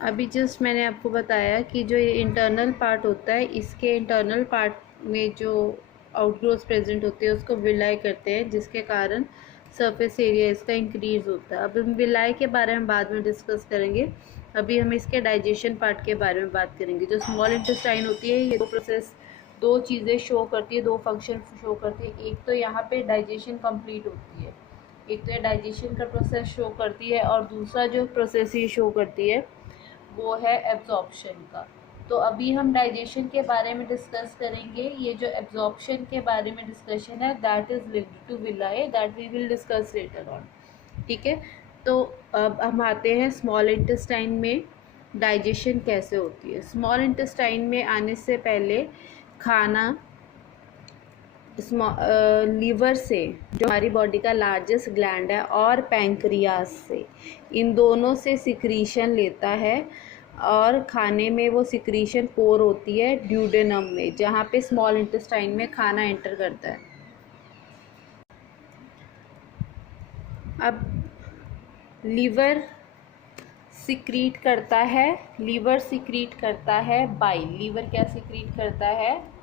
अभी जस्ट मैंने आपको बताया कि जो ये इंटरनल पार्ट होता है, इसके इंटरनल पार्ट में जो आउटग्रोथ प्रेजेंट होती है उसको विलाई कहते हैं, जिसके कारण सरफेस एरिया इसका इंक्रीज होता है। अब हम विलाई के बारे में बाद में डिस्कस करेंगे। अभी हम इसके डाइजेशन पार्ट के बारे में बात करेंगे। जो स्मॉल इंटेस्टाइन होती है, ये दो चीज़ें शो करती है, दो फंक्शन शो करती है। एक तो यहाँ पे डाइजेशन कंप्लीट होती है, एक तो ये डाइजेशन का प्रोसेस शो करती है, और दूसरा जो प्रोसेस ये शो करती है वो है एब्जॉर्प्शन का। तो अभी हम डाइजेशन के बारे में डिस्कस करेंगे। ये जो एब्जॉर्प्शन के बारे में डिस्कशन है, that is linked to villi, that we will discuss later on. ठीक है, तो अब हम आते हैं स्मॉल इंटेस्टाइन में डाइजेशन कैसे होती है। स्मॉल इंटेस्टाइन में आने से पहले खाना लीवर से, जो हमारी बॉडी का लार्जेस्ट ग्लैंड है, और पैंक्रियाज से, इन दोनों से सिक्रीशन लेता है, और खाने में वो सिक्रीशन पोर होती है ड्यूडेनम में, जहाँ पे स्मॉल इंटेस्टाइन में खाना एंटर करता है। अब लीवर सिक्रीट करता है बाइल। लीवर क्या सिक्रीट करता है?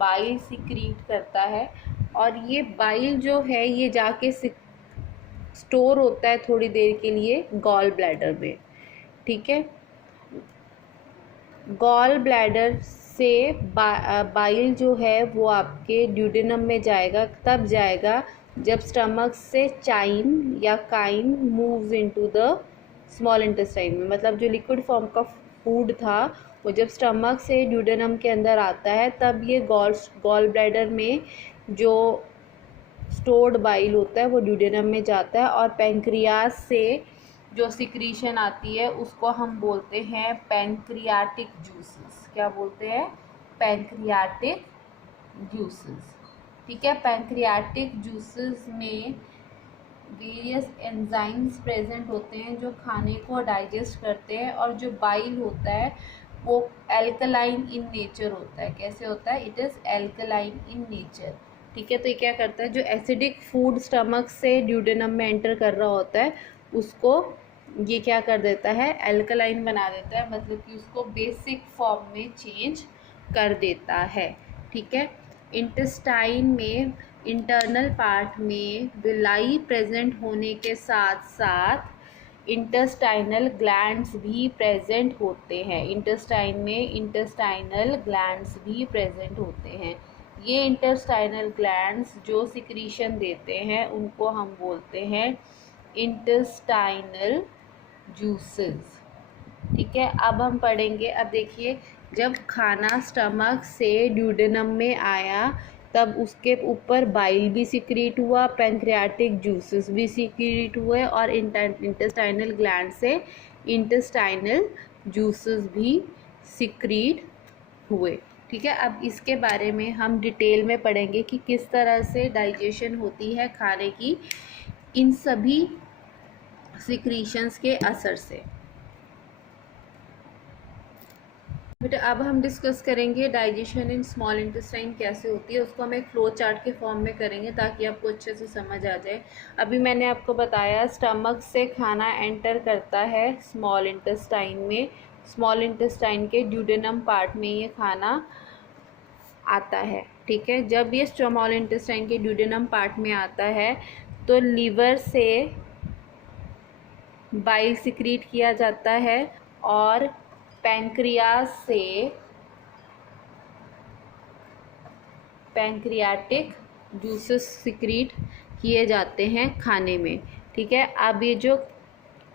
बाइल सिक्रीट करता है, और ये बाइल जो है ये जाके स्टोर होता है थोड़ी देर के लिए गॉल ब्लैडर में। ठीक है, गॉल ब्लैडर से बाइल जो है वो आपके ड्यूडेनम में जाएगा, तब जाएगा जब स्टमक से चाइन या chyme moves into the small intestine में। मतलब जो लिक्विड फॉर्म का फूड था वो जब स्टमक से ड्यूडेनम के अंदर आता है, तब ये गॉल ब्लैडर में जो स्टोर्ड बाइल होता है वो ड्यूडेनम में जाता है, और पैंक्रियाज से जो सिक्रीशन आती है उसको हम बोलते हैं पैंक्रियाटिक जूसेस। क्या बोलते हैं? Pancreatic juices. ठीक है, पैंक्रियाटिक जूसेस में वेरियस एंजाइम्स प्रेजेंट होते हैं जो खाने को डाइजेस्ट करते हैं, और जो बाइल होता है वो एल्कलाइन इन नेचर होता है। कैसे होता है? It is alkaline in nature. ठीक है, तो ये क्या करता है, जो एसिडिक फूड स्टमक से ड्यूडेनम में एंटर कर रहा होता है उसको ये क्या कर देता है? एल्कलाइन बना देता है, मतलब कि उसको बेसिक फॉर्म में चेंज कर देता है। ठीक है, इंटेस्टाइन में इंटरनल पार्ट में विलाई प्रेजेंट होने के साथ साथ इंटेस्टाइनल ग्लैंड्स भी प्रेजेंट होते हैं। इंटेस्टाइन में इंटेस्टाइनल ग्लैंड्स भी प्रेजेंट होते हैं। ये इंटेस्टाइनल ग्लैंड्स जो सिक्रीशन देते हैं उनको हम बोलते हैं इंटेस्टाइनल जूसेस। ठीक है, अब हम पढ़ेंगे। अब देखिए, जब खाना स्टमक से ड्यूडेनम में आया तब उसके ऊपर बाइल भी सिक्रीट हुआ, पैंक्रियाटिक जूसेस भी सिक्रीट हुए, और इंटेस्टाइनल ग्लैंड से इंटेस्टाइनल जूसेस भी सिक्रीट हुए। ठीक है, अब इसके बारे में हम डिटेल में पढ़ेंगे कि किस तरह से डाइजेशन होती है खाने की इन सभी सिक्रीशंस के असर से। बेटा अब हम डिस्कस करेंगे डाइजेशन इन स्मॉल इंटेस्टाइन कैसे होती है। उसको हम एक फ्लो चार्ट के फॉर्म में करेंगे ताकि आपको अच्छे से समझ आ जाए। अभी मैंने आपको बताया स्टमक से खाना एंटर करता है स्मॉल इंटेस्टाइन में। स्मॉल इंटेस्टाइन के ड्यूडेनम पार्ट में ये खाना आता है। ठीक है, जब ये स्मॉल इंटेस्टाइन के ड्यूडेनम पार्ट में आता है तो लीवर से बाइल सिक्रीट किया जाता है, और पैंक्रियाज से पैंक्रियाटिक जूसेस सिक्रीट किए जाते हैं खाने में। ठीक है, अब ये जो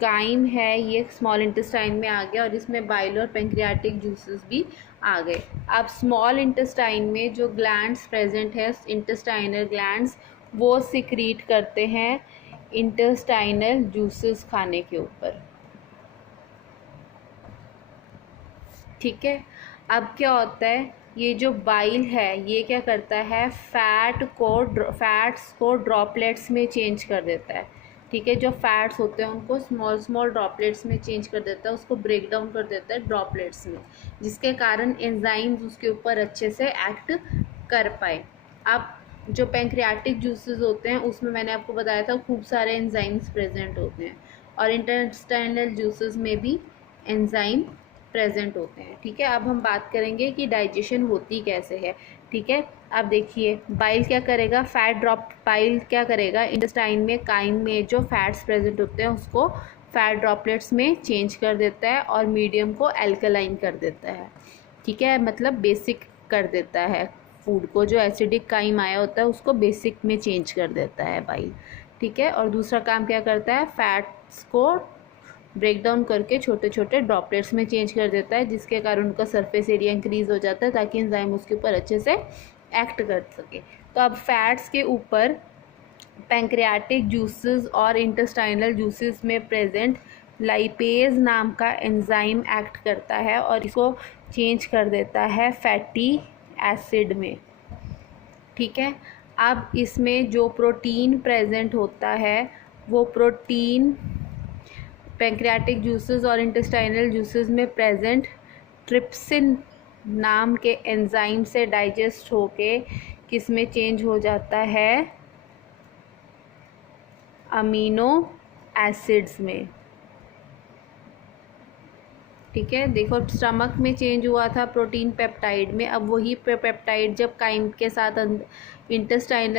काइम है ये स्मॉल इंटेस्टाइन में आ गया, और इसमें बाइल और पैंक्रियाटिक जूसेस भी आ गए। अब स्मॉल इंटेस्टाइन में जो ग्लैंड्स प्रेजेंट है, इंटेस्टाइनल ग्लैंड्स, वो सिक्रीट करते हैं इंटेस्टाइनल जूसेस खाने के ऊपर। ठीक है, अब क्या होता है, ये जो बाइल है ये क्या करता है, फैट्स को ड्रॉपलेट्स में चेंज कर देता है। ठीक है, जो फैट्स होते हैं उनको स्मॉल स्मॉल ड्रॉपलेट्स में चेंज कर देता है, उसको ब्रेक डाउन कर देता है ड्रॉपलेट्स में, जिसके कारण एंजाइम्स उसके ऊपर अच्छे से एक्ट कर पाए। अब जो पैंक्रियाटिक जूसेस होते हैं उसमें मैंने आपको बताया था खूब सारे एंजाइम्स प्रेजेंट होते हैं, और इंटेस्टाइनल जूसेस में भी एंजाइम प्रेजेंट होते हैं। ठीक है, अब हम बात करेंगे कि डाइजेशन होती कैसे है। ठीक है, अब देखिए बाइल क्या करेगा, फैट ड्रॉप, बाइल क्या करेगा, इंटेस्टाइन में काइम में जो फैट्स प्रेजेंट होते हैं उसको फैट ड्रॉपलेट्स में चेंज कर देता है और मीडियम को एल्कलाइन कर देता है। ठीक है, मतलब बेसिक कर देता है फूड को, जो एसिडिक काइम आया होता है उसको बेसिक में चेंज कर देता है बाइल। ठीक है, और दूसरा काम क्या करता है, फैट्स को ब्रेक डाउन करके छोटे छोटे ड्रॉपलेट्स में चेंज कर देता है, जिसके कारण उनका सरफेस एरिया इंक्रीज हो जाता है ताकि एंजाइम उसके ऊपर अच्छे से एक्ट कर सके। तो अब फैट्स के ऊपर पैंक्रियाटिक जूसेस और इंटेस्टाइनल जूसेस में प्रेजेंट लाइपेज नाम का एंजाइम एक्ट करता है और इसको चेंज कर देता है फैटी एसिड में। ठीक है, अब इसमें जो प्रोटीन प्रेजेंट होता है वो प्रोटीन पैंक्रियाटिक जूसेस और इंटेस्टाइनल जूसेस में प्रेजेंट ट्रिप्सिन नाम के एंजाइम से डाइजेस्ट होके किस में चेंज हो जाता है, अमीनो एसिड्स में। ठीक है, देखो स्टमक में चेंज हुआ था प्रोटीन पेप्टाइड में, अब वही पेप्टाइड जब काइम के साथ इंटेस्टाइन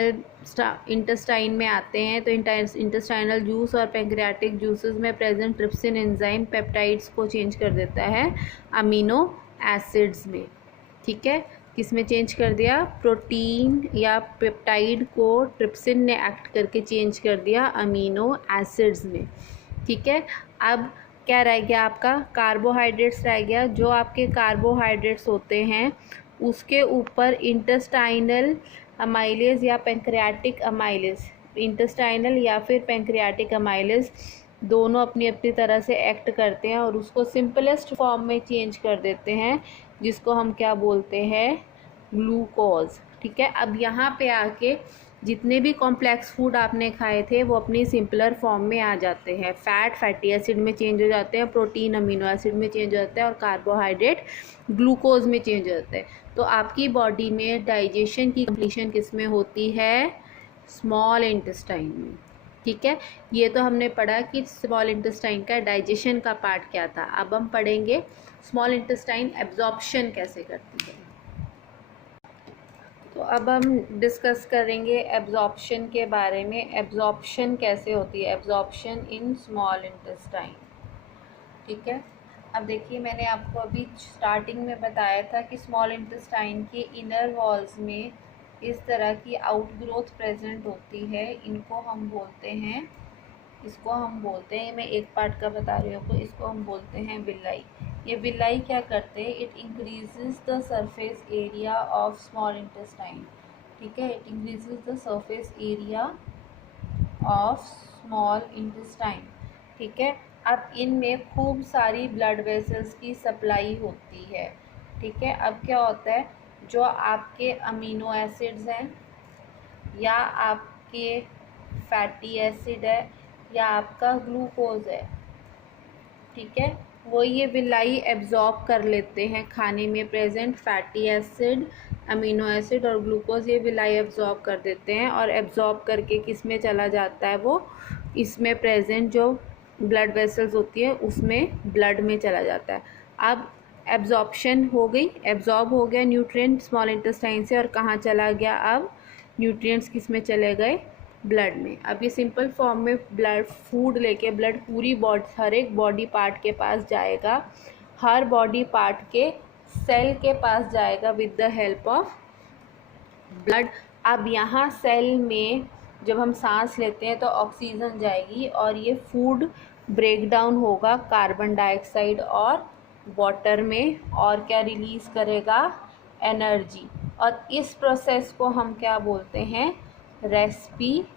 में आते हैं तो इंटेस्टाइनल जूस और पैंक्रियाटिक जूसेस में प्रेजेंट ट्रिप्सिन एंजाइम पेप्टाइड्स को चेंज कर देता है अमीनो एसिड्स में। ठीक है, किस में चेंज कर दिया, प्रोटीन या पेप्टाइड को ट्रिप्सिन ने एक्ट करके चेंज कर दिया अमीनो एसिड्स में। ठीक है, अब क्या रह गया आपका, कार्बोहाइड्रेट्स रह गया। जो आपके कार्बोहाइड्रेट्स होते हैं उसके ऊपर इंटेस्टाइनल अमाइलेज या पैंक्रियाटिक अमाइलेज, इंटेस्टाइनल या फिर पैंक्रियाटिक अमाइलेज दोनों अपनी अपनी तरह से एक्ट करते हैं और उसको सिंपलेस्ट फॉर्म में चेंज कर देते हैं, जिसको हम क्या बोलते हैं, ग्लूकोज। ठीक है, अब यहाँ पे आके जितने भी कॉम्प्लेक्स फूड आपने खाए थे वो अपनी सिंपलर फॉर्म में आ जाते हैं, फैट फैटी एसिड में चेंज हो जाते हैं, प्रोटीन अमीनो एसिड में चेंज हो जाता है और कार्बोहाइड्रेट ग्लूकोज में चेंज हो जाते हैं। तो आपकी बॉडी में डाइजेशन की कंप्लीशन किस में होती है, स्मॉल इंटेस्टाइन में। ठीक है, ये तो हमने पढ़ा कि स्मॉल इंटेस्टाइन का डाइजेशन का पार्ट क्या था। अब हम पढ़ेंगे स्मॉल इंटेस्टाइन एब्जॉर्प्शन कैसे करती है। तो अब हम डिस्कस करेंगे एब्जॉर्प्शन के बारे में, एब्जॉर्प्शन कैसे होती है, एब्जॉर्प्शन इन स्मॉल इंटेस्टाइन। ठीक है, अब देखिए मैंने आपको अभी स्टार्टिंग में बताया था कि स्मॉल इंटेस्टाइन के इनर वॉल्स में इस तरह की आउटग्रोथ प्रेजेंट होती है, इनको हम बोलते हैं, इसको हम बोलते हैं, मैं एक पार्ट का बता रही हूँ, तो इसको हम बोलते हैं विलाई। ये विलाई क्या करते हैं, it increases the surface area of small intestine. ठीक है, it increases the surface area of small intestine. ठीक है, अब इनमें खूब सारी ब्लड वेसल्स की सप्लाई होती है। ठीक है, अब क्या होता है, जो आपके अमीनो एसिड्स हैं या आपके फैटी एसिड है या आपका ग्लूकोज है, ठीक है, वो ये विलाई एब्जॉर्ब कर लेते हैं, खाने में present fatty acid, amino acid और ग्लूकोज ये विलाई एब्जॉर्ब कर देते हैं और एब्जॉर्ब करके किस में चला जाता है, वो इसमें प्रेजेंट जो ब्लड वेसल्स होती है उसमें ब्लड में चला जाता है। अब एब्जॉर्प्शन हो गई, एब्जॉर्ब हो गया न्यूट्रिएंट स्मॉल इंटेस्टाइन से और कहाँ चला गया, अब न्यूट्रिएंट्स किस में चले गए, ब्लड में। अब ये सिंपल फॉर्म में ब्लड फूड लेके ब्लड पूरी बॉडी, हर एक बॉडी पार्ट के पास जाएगा, हर बॉडी पार्ट के सेल के पास जाएगा with the help of blood. अब यहाँ सेल में जब हम सांस लेते हैं तो ऑक्सीजन जाएगी और ये फूड ब्रेक डाउन होगा कार्बन डाइऑक्साइड और वाटर में और क्या रिलीज़ करेगा, एनर्जी। और इस प्रोसेस को हम क्या बोलते हैं, रेस्पिरेशन।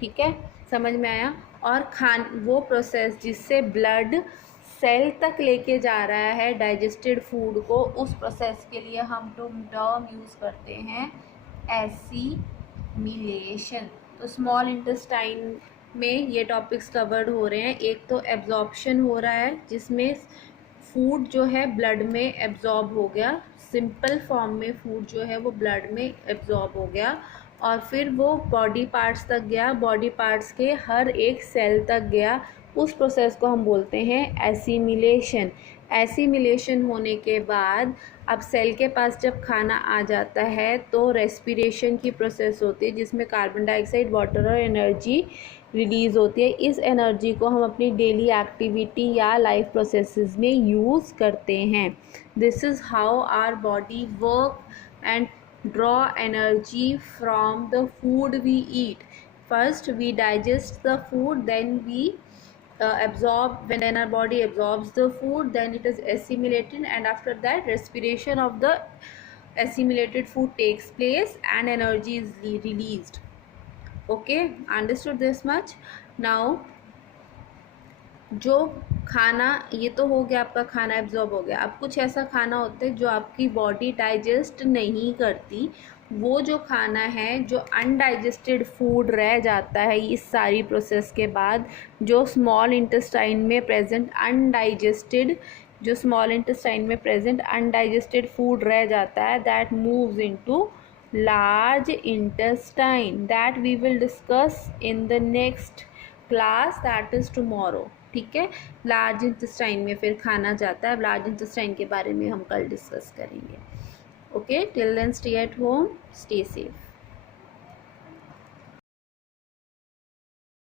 ठीक है, समझ में आया। और वो प्रोसेस जिससे ब्लड सेल तक लेके जा रहा है डाइजेस्टेड फूड को, उस प्रोसेस के लिए हम टर्म यूज़ करते हैं एसिमिलेशन। तो स्मॉल इंटेस्टाइन में ये टॉपिक्स कवर्ड हो रहे हैं। एक तो एब्जॉर्प्शन हो रहा है जिसमें फूड जो है ब्लड में एब्जॉर्ब हो गया, सिंपल फॉर्म में फूड जो है वो ब्लड में एब्जॉर्ब हो गया और फिर वो बॉडी पार्ट्स तक गया, बॉडी पार्ट्स के हर एक सेल तक गया, उस प्रोसेस को हम बोलते हैं एसिमिलेशन। एसिमिलेशन होने के बाद अब सेल के पास जब खाना आ जाता है तो रेस्पिरेशन की प्रोसेस होती है, जिसमें कार्बन डाइऑक्साइड, वाटर और एनर्जी रिलीज़ होती है। इस एनर्जी को हम अपनी डेली एक्टिविटी या लाइफ प्रोसेसेस में यूज़ करते हैं। This is how our body work and draw energy from the food we eat. First we digest the food, then we absorb. When our body absorbs the food, then it is assimilated, and after that respiration of the assimilated food takes place and energy is released. Okay, understood this much? Now जो खाना, ये तो हो गया आपका खाना absorb हो गया। अब कुछ ऐसा खाना होता है जो आपकी बॉडी डाइजेस्ट नहीं करती। वो जो खाना है, जो अनडाइजेस्टेड फूड रह जाता है इस सारी प्रोसेस के बाद, जो स्मॉल इंटेस्टाइन में प्रेजेंट अनडाइजेस्टेड फूड रह जाता है, that moves into large intestine, that we will discuss in the next class, that is tomorrow. ठीक है, लार्ज इंटेस्टाइन में फिर खाना जाता है। लार्ज इंटेस्टाइन के बारे में हम कल डिस्कस करेंगे। Okay, till then stay at home, stay safe.